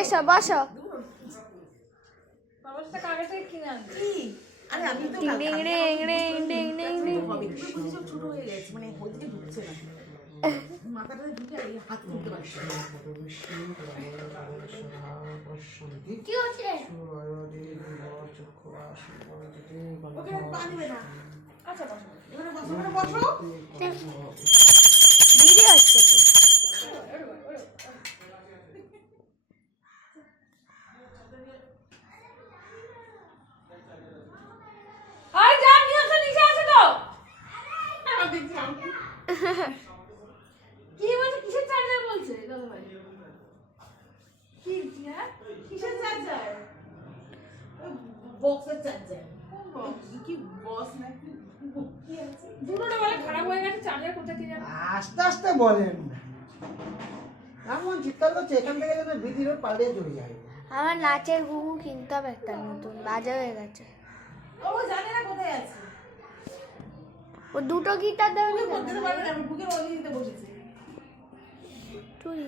এসো বসো। দিদি হচ্ছে কি বলছে? কিসের চার্জার বলছে দাদা ভাই? কি কিসের চার্জার? বক্সের চার্জার। কোন বক্স? কি বক্স নাকি? কি আছে? দুটোটা বলে খারাপ হয়ে গেছে, চার্জার কোথায় কি জানো? আস্তে আস্তে বলেন। এমন চিৎকার করছে এখান থেকে যেন বিধি রোড পালিয়ে চলে যায়। আমার নাচের ঘুঘু কিনতে হবে একটা নতুন, বাজে হয়ে গেছে। ও জানে না কোথায় আছে। ও দুটো গিটার দেবে করতে পারবে না, বুকের ওই দিতে বসেছে। তুই